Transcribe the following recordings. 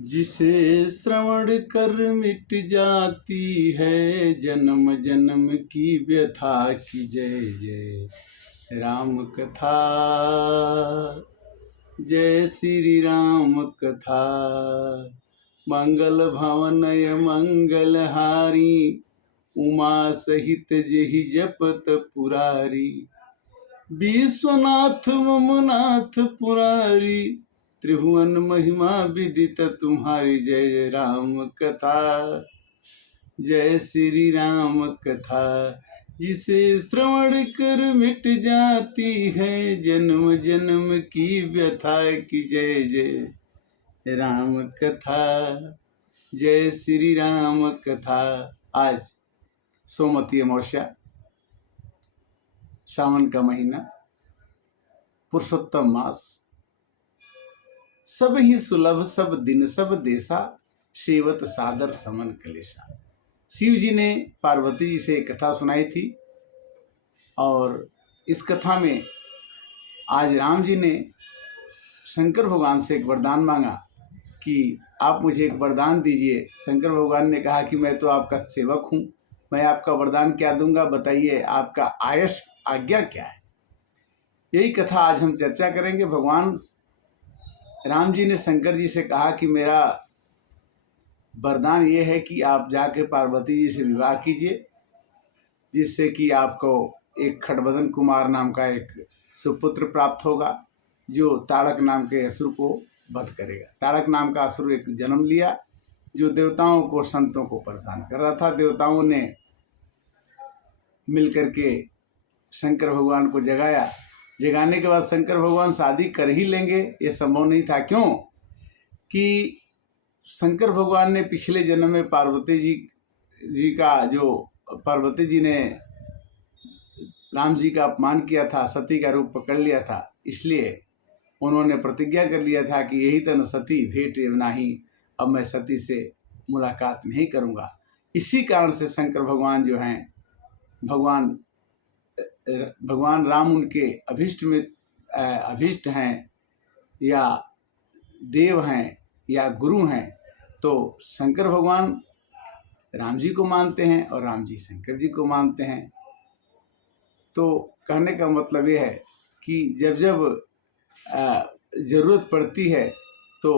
जिसे श्रवण कर मिट जाती है जन्म जन्म की व्यथा की। जय जय राम कथा, जय श्री राम कथा। मंगल भवनय मंगलहारी, उमा सहित जेहि जपत पुरारी। विश्वनाथ ममनाथ पुरारी, त्रिभुवन महिमा विदित तुम्हारी। जय जय राम कथा, जय श्री राम कथा। जिसे श्रवण कर मिट जाती है जन्म जन्म की व्यथा की। जय जय राम कथा, जय श्री राम कथा। आज सोमवती अमावस्या, सावन का महीना, पुरुषोत्तम मास। सब ही सुलभ सब दिन सब देशा, सेवत सादर समन कलेशा। शिव जी ने पार्वती जी से एक कथा सुनाई थी और इस कथा में आज राम जी ने शंकर भगवान से एक वरदान मांगा कि आप मुझे एक वरदान दीजिए। शंकर भगवान ने कहा कि मैं तो आपका सेवक हूँ, मैं आपका वरदान क्या दूंगा, बताइए आपका आयश आज्ञा क्या है। यही कथा आज हम चर्चा करेंगे। भगवान राम जी ने शंकर जी से कहा कि मेरा वरदान ये है कि आप जाके पार्वती जी से विवाह कीजिए, जिससे कि आपको एक खड़बदन कुमार नाम का एक सुपुत्र प्राप्त होगा, जो ताड़क नाम के असुर को वध करेगा। ताड़क नाम का असुर एक जन्म लिया जो देवताओं को संतों को परेशान कर रहा था। देवताओं ने मिलकर के शंकर भगवान को जगाया। जगाने के बाद शंकर भगवान शादी कर ही लेंगे ये संभव नहीं था। क्यों कि शंकर भगवान ने पिछले जन्म में पार्वती जी ने राम जी का अपमान किया था, सती का रूप पकड़ लिया था, इसलिए उन्होंने प्रतिज्ञा कर लिया था कि यही तन सती भेंट नाही, अब मैं सती से मुलाकात नहीं करूँगा। इसी कारण से शंकर भगवान जो हैं, भगवान राम उनके अभिष्ट हैं या देव हैं या गुरु हैं। तो शंकर भगवान राम जी को मानते हैं और राम जी शंकर जी को मानते हैं। तो कहने का मतलब ये है कि जब जब ज़रूरत पड़ती है तो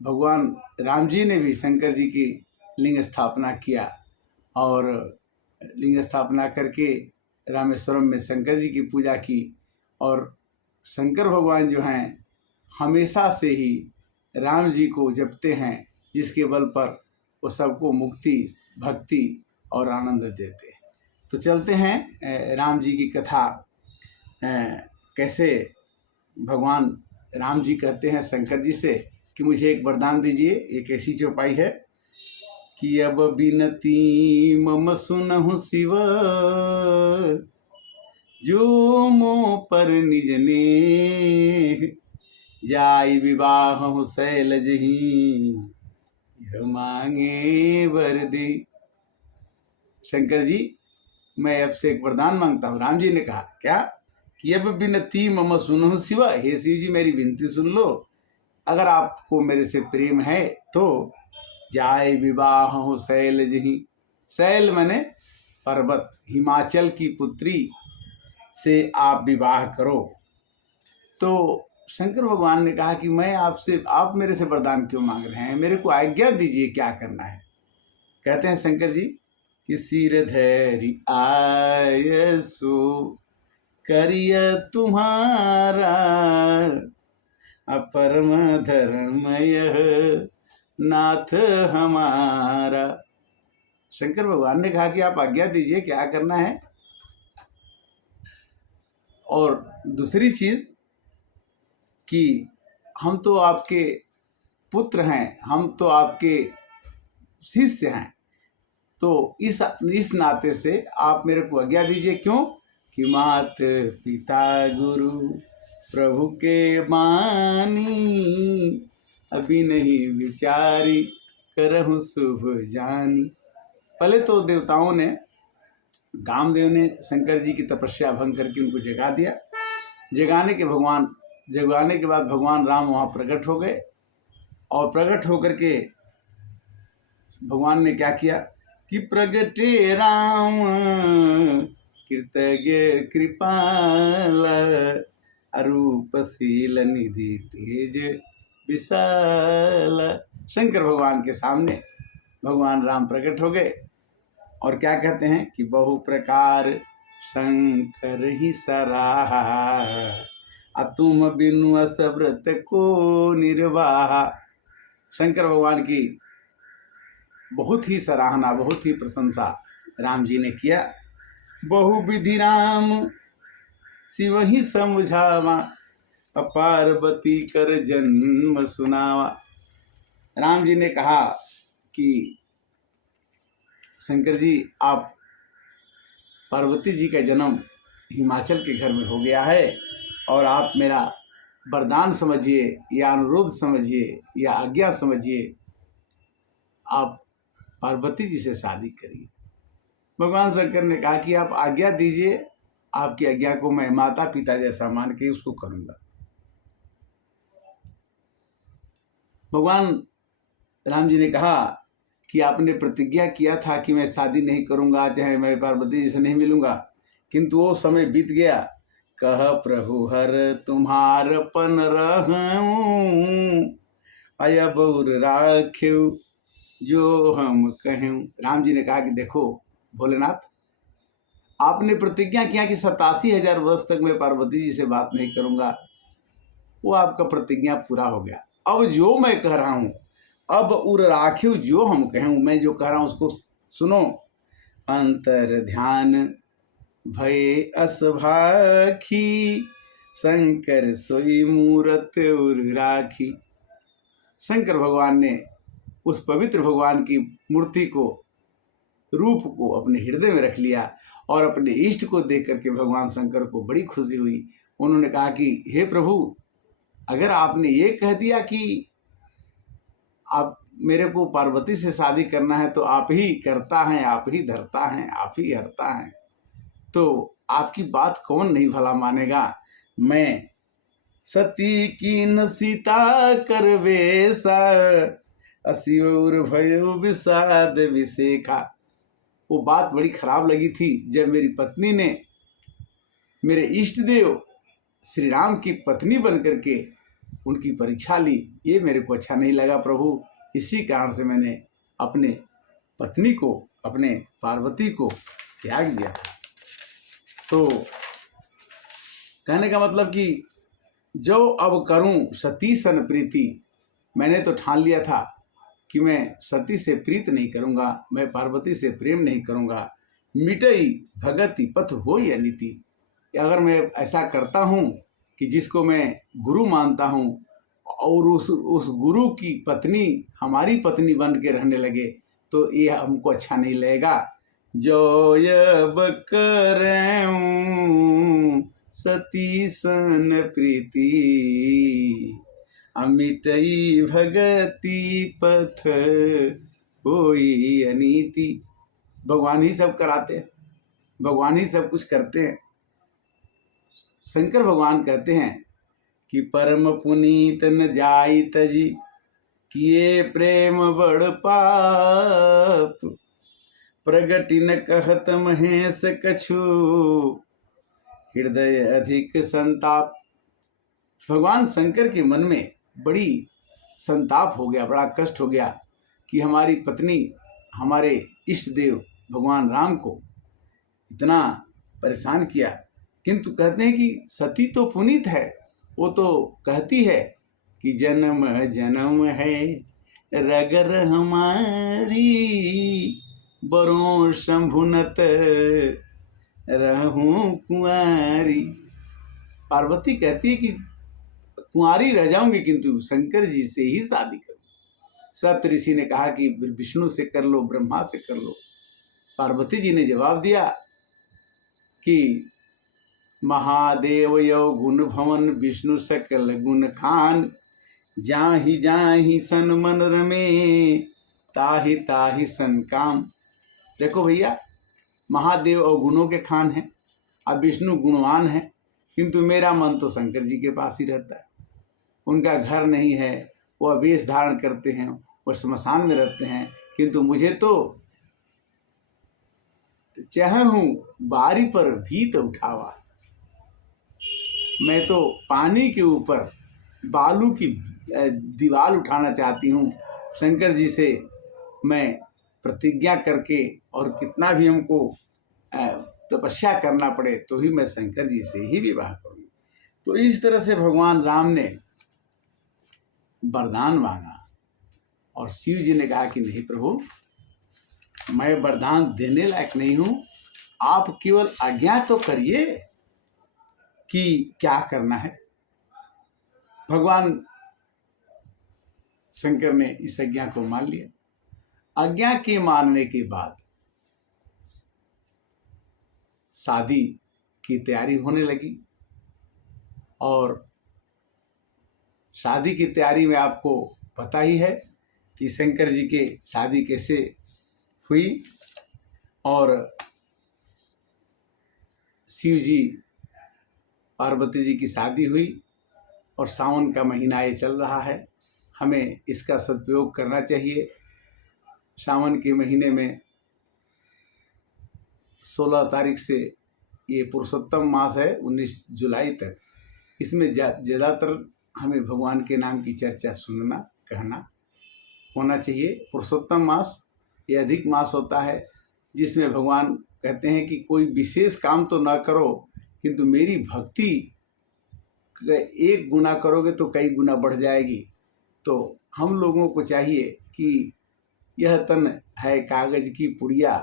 भगवान राम जी ने भी शंकर जी की लिंग स्थापना किया और लिंग स्थापना करके रामेश्वरम में शंकर जी की पूजा की। और शंकर भगवान जो हैं हमेशा से ही राम जी को जपते हैं, जिसके बल पर वो सबको मुक्ति, भक्ति और आनंद देते हैं। तो चलते हैं राम जी की कथा। कैसे भगवान राम जी कहते हैं शंकर जी से कि मुझे एक वरदान दीजिए। एक ऐसी चौपाई है कि अब बिनती मम सुनहु शिव, जो मोह पर निज ने जाई विवाह शैलज ही, मांगे वर दे। शंकर जी मैं आपसे एक वरदान मांगता हूँ। राम जी ने कहा क्या कि अब बिनती मम सुनहु शिव, हे शिव जी मेरी विनती सुन लो। अगर आपको मेरे से प्रेम है तो जाए विवाह शैलज ही। शैल माने पर्वत, हिमाचल की पुत्री से आप विवाह करो। तो शंकर भगवान ने कहा कि मैं आप मेरे से वरदान क्यों मांग रहे हैं, मेरे को आज्ञा दीजिए क्या करना है। कहते हैं शंकर जी कि सिर धैर्य आयसु करिय तुम्हारा, अपरम धर्मय नाथ हमारा। शंकर भगवान ने कहा कि आप आज्ञा दीजिए क्या करना है। और दूसरी चीज कि हम तो आपके पुत्र हैं, हम तो आपके शिष्य हैं, तो इस नाते से आप मेरे को आज्ञा दीजिए। क्यों कि मात पिता गुरु प्रभु के मानी, अभी नहीं विचारी करहु शुभ जानी। पहले तो देवताओं ने, कामदेव ने शंकर जी की तपस्या भंग करके उनको जगा दिया। जगाने के बाद भगवान राम वहाँ प्रकट हो गए और प्रकट होकर के भगवान ने क्या किया कि प्रगटे राम कृतज्ञ कृपाल अरूपशील निधि तेज विशाल। शंकर भगवान के सामने भगवान राम प्रकट हो गए और क्या कहते हैं कि बहु प्रकार शंकर ही सराहा तुम बिनु असव्रत को निर्वाहा। शंकर भगवान की बहुत ही सराहना, बहुत ही प्रशंसा राम जी ने किया। बहु विधि राम शिव ही समझावा पार्वती कर जन्म सुनावा। राम जी ने कहा कि शंकर जी, आप पार्वती जी का जन्म हिमाचल के घर में हो गया है और आप मेरा वरदान समझिए या अनुरोध समझिए या आज्ञा समझिए, आप पार्वती जी से शादी करिए। भगवान शंकर ने कहा कि आप आज्ञा दीजिए, आपकी आज्ञा को मैं माता पिता जैसा मान के उसको करूँगा। भगवान राम जी ने कहा कि आपने प्रतिज्ञा किया था कि मैं शादी नहीं करूँगा, चाहे मैं पार्वती जी से नहीं मिलूँगा, किंतु वो समय बीत गया। कह प्रभु हर तुम्हार पन रहूं अय बउर राख्यू जो हम कहें। राम जी ने कहा कि देखो भोलेनाथ, आपने प्रतिज्ञा किया कि 87,000 वर्ष तक मैं पार्वती जी से बात नहीं करूंगा, वो आपका प्रतिज्ञा पूरा हो गया। अब जो मैं कह रहा हूं, अब उर राखियो जो हम कहूं, मैं जो कह रहा हूं उसको सुनो। अंतर ध्यान भय असभाखी शंकर सोई मूरत उर राखी। शंकर भगवान ने उस पवित्र भगवान की मूर्ति को, रूप को अपने हृदय में रख लिया और अपने इष्ट को देख करके भगवान शंकर को बड़ी खुशी हुई। उन्होंने कहा कि हे प्रभु, अगर आपने ये कह दिया कि आप मेरे को पार्वती से शादी करना है तो आप ही करता है, आप ही धरता है, आप ही हरता है, तो आपकी बात कौन नहीं भला मानेगा। मैं सती की न सीता कर बेसा असिवर भयो विषाद विशेखा। वो बात बड़ी खराब लगी थी जब मेरी पत्नी ने मेरे इष्ट देव श्री राम की पत्नी बन करके उनकी परीक्षा ली। ये मेरे को अच्छा नहीं लगा प्रभु, इसी कारण से मैंने अपने पत्नी को, अपने पार्वती को त्याग दिया। तो कहने का मतलब कि जो अब करूं सती सन प्रीति, मैंने तो ठान लिया था कि मैं सती से प्रीत नहीं करूंगा, मैं पार्वती से प्रेम नहीं करूंगा। मिटई भगति पथ होई अनीति। अगर मैं ऐसा करता हूं कि जिसको मैं गुरु मानता हूं और उस गुरु की पत्नी हमारी पत्नी बन के रहने लगे तो ये हमको अच्छा नहीं लगेगा। जो अब करूं सती सन प्रीति अमिटई भगति पथ होई अनीति। भगवान ही सब कराते हैं, भगवान ही सब कुछ करते हैं। शंकर भगवान कहते हैं कि परम पुनीत न जाई तजी किए प्रेम बड़ पाप प्रगति न कहत महेश कछु हृदय अधिक संताप। भगवान शंकर के मन में बड़ी संताप हो गया, बड़ा कष्ट हो गया कि हमारी पत्नी हमारे इष्ट देव भगवान राम को इतना परेशान किया। किंतु कहते हैं कि सती तो पुनीत है, वो तो कहती है कि जन्म जन्म है रगर हमारी बरों शंभुनत रहूं कुंवारी। पार्वती कहती है कि कुंवारी रह जाऊंगी किंतु शंकर जी से ही शादी करूं। सप्त ऋषि ने कहा कि विष्णु से कर लो, ब्रह्मा से कर लो। पार्वती जी ने जवाब दिया कि महादेव यो गुण भवन विष्णु सकल गुण खान जाहि जाहि सन मन रमे ताहि ताहि सन काम। देखो भैया, महादेव और गुणों के खान हैं, अब विष्णु गुणवान है, किंतु मेरा मन तो शंकर जी के पास ही रहता है। उनका घर नहीं है, वह वेश धारण करते हैं, वह स्मशान में रहते हैं, किंतु मुझे तो चाहे हूँ बारी पर भीत उठावा। मैं तो पानी के ऊपर बालू की दीवार उठाना चाहती हूँ। शंकर जी से मैं प्रतिज्ञा करके, और कितना भी हमको तपस्या करना पड़े तो ही मैं शंकर जी से ही विवाह करूँगी। तो इस तरह से भगवान राम ने वरदान मांगा, और शिव जी ने कहा कि नहीं प्रभु, मैं वरदान देने लायक नहीं हूँ, आप केवल आज्ञा तो करिए कि क्या करना है। भगवान शंकर ने इस आज्ञा को मान लिया। आज्ञा के मानने के बाद शादी की तैयारी होने लगी, और शादी की तैयारी में आपको पता ही है कि शंकर जी के शादी कैसे हुई, और शिव जी पार्वती जी की शादी हुई, और सावन का महीना ये चल रहा है, हमें इसका सदुपयोग करना चाहिए। सावन के महीने में 16 तारीख से ये पुरुषोत्तम मास है, 19 जुलाई तक, इसमें ज़्यादातर हमें भगवान के नाम की चर्चा सुनना कहना होना चाहिए। पुरुषोत्तम मास ये अधिक मास होता है, जिसमें भगवान कहते हैं कि कोई विशेष काम तो ना करो, किंतु मेरी भक्ति 1 गुना करोगे तो कई गुना बढ़ जाएगी। तो हम लोगों को चाहिए कि यह तन है कागज की पुड़िया,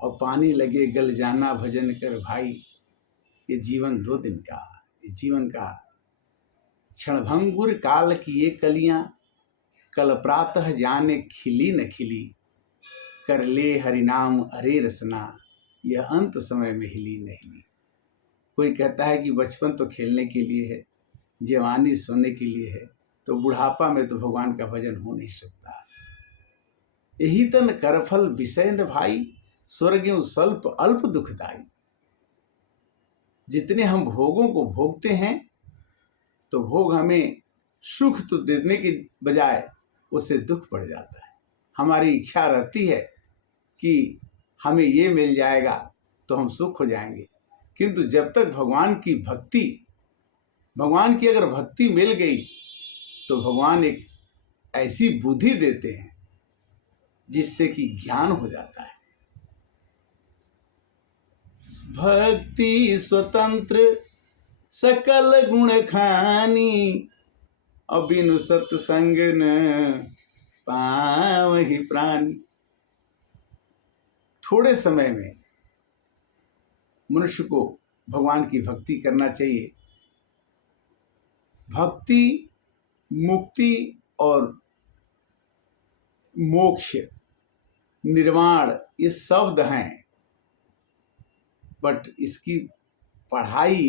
और पानी लगे गल जाना भजन कर भाई। ये जीवन 2 दिन का, ये जीवन का क्षणभंगुर काल की ये कलियां, कल प्रातः जाने खिली न खिली, कर ले हरिनाम अरे रसना, यह अंत समय में हिली न हिली। कोई कहता है कि बचपन तो खेलने के लिए है, जवानी सोने के लिए है, तो बुढ़ापा में तो भगवान का भजन हो नहीं सकता। यही तन करफल विषय न भाई, स्वर्गों स्वल्प अल्प दुखदाई। जितने हम भोगों को भोगते हैं, तो भोग हमें सुख तो देने के बजाय उससे दुख बढ़ जाता है। हमारी इच्छा रहती है कि हमें ये मिल जाएगा तो हम सुख हो जाएंगे, किंतु जब तक भगवान की अगर भक्ति मिल गई, तो भगवान एक ऐसी बुद्धि देते हैं जिससे कि ज्ञान हो जाता है। भक्ति स्वतंत्र सकल गुण खानी, अबिनु सत्संग न पावहि प्राणी। थोड़े समय में मनुष्य को भगवान की भक्ति करना चाहिए। भक्ति, मुक्ति और मोक्ष, निर्वाण ये शब्द हैं, बट इसकी पढ़ाई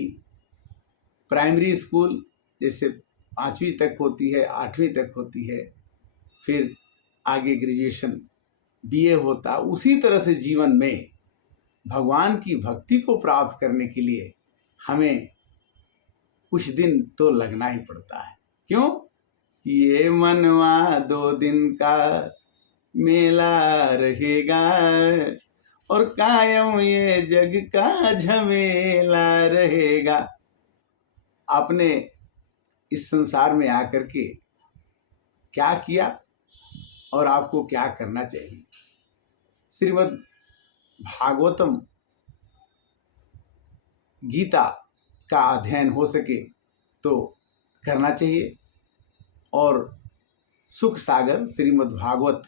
प्राइमरी स्कूल जैसे 5वीं तक होती है, 8वीं तक होती है, फिर आगे ग्रेजुएशन BA होता। उसी तरह से जीवन में भगवान की भक्ति को प्राप्त करने के लिए हमें कुछ दिन तो लगना ही पड़ता है। क्यों? ये मनवा 2 दिन का मेला रहेगा, और कायम ये जग का झमेला रहेगा। आपने इस संसार में आकर के क्या किया और आपको क्या करना चाहिए? श्रीमद् भागवतम गीता का अध्ययन हो सके तो करना चाहिए, और सुख सागर श्रीमद् भागवत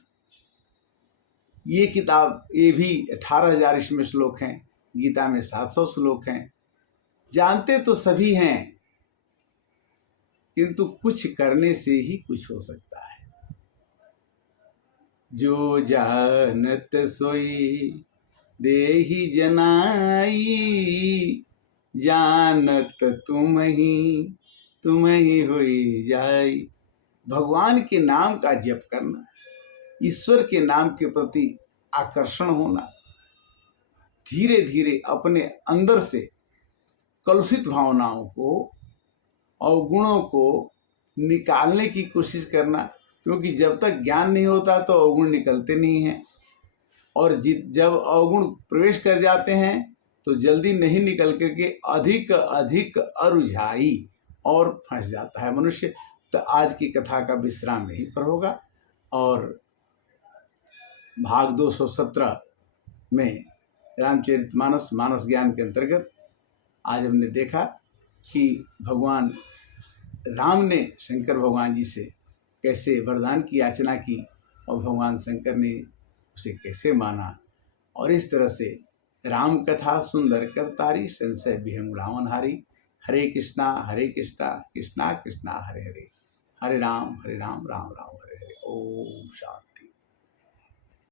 ये किताब, ये भी 18,000 इसमें श्लोक हैं, गीता में 700 श्लोक हैं। जानते तो सभी हैं, किंतु कुछ करने से ही कुछ हो सकता है। जो जानत सोई देहि जनाई, जानत तुम ही होई जाई। भगवान के नाम का जप करना, ईश्वर के नाम के प्रति आकर्षण होना, धीरे धीरे अपने अंदर से कलुषित भावनाओं को और गुणों को निकालने की कोशिश करना, क्योंकि जब तक ज्ञान नहीं होता तो अवगुण निकलते नहीं हैं, और जब अवगुण प्रवेश कर जाते हैं तो जल्दी नहीं निकल करके अधिक अधिक अरुझाई और फंस जाता है मनुष्य। तो आज की कथा का विश्राम यहीं पर होगा, और भाग 217 में रामचरितमानस मानस ज्ञान के अंतर्गत आज हमने देखा कि भगवान राम ने शंकर भगवान जी से कैसे वरदान की याचना की और भगवान शंकर ने उसे कैसे माना, और इस तरह से राम कथा सुंदर कर तारी, संशय विहंग रावण हारी। हरे कृष्णा कृष्णा कृष्णा हरे हरे, हरे राम राम राम हरे हरे। ओम शांति।